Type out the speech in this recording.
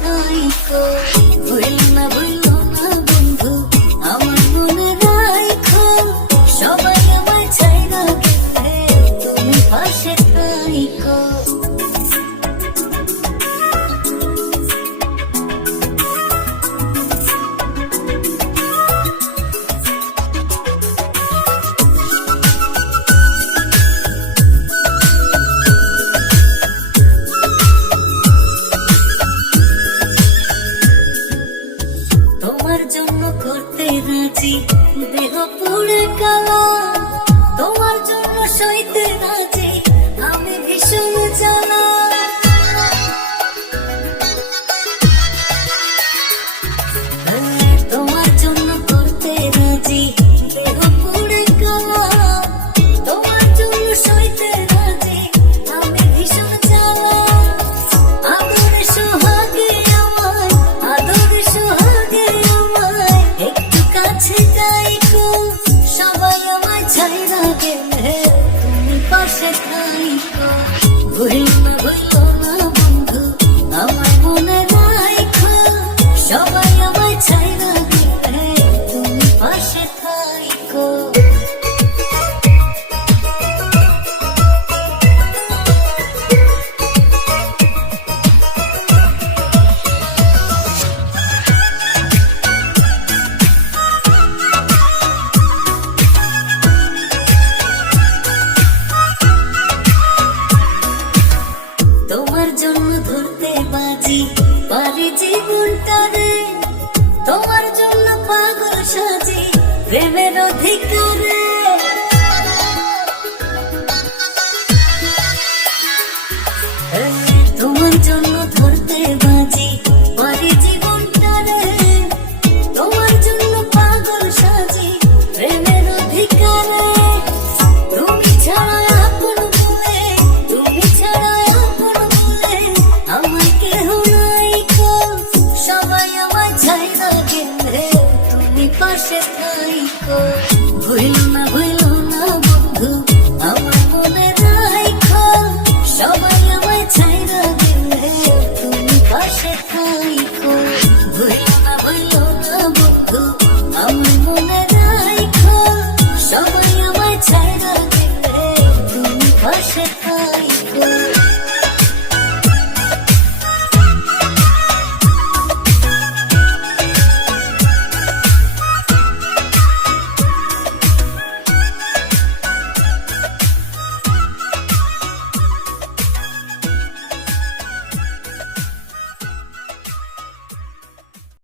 থাইকো। ভুল না বন্ধু, আমার মনে রাখো, সবাই আমায় ছাইড়া গেলে তুমি পাশে থাইকো। তোমার জন্য করতে রাজি দেহ পুড়ে কালা, তোমার জন্য সইতে রাজি আমি ভীষণ জ্বালা। তোমার জন্য করতে রাজি দেহ পুড়ে কালা, তোমার জন্য সইতে রাজি আমি ভীষণ জ্বালা। আদর সোহাগে আমায়, আদর সোহাগে আমায় একটু কাছে যাইকো, সবাই আমায় ছাইড়া গেলে তুমি পাশে থাইকো। ভুল না বন্ধু, আমায় মনে রাখো, সবাই আমায় ছাইড়া গেলে তুমি পাশে থাইকো। তোমার জন্য ধরতে বাজি পারি জীবনটারে, তোমার জন্য পাগল সাজি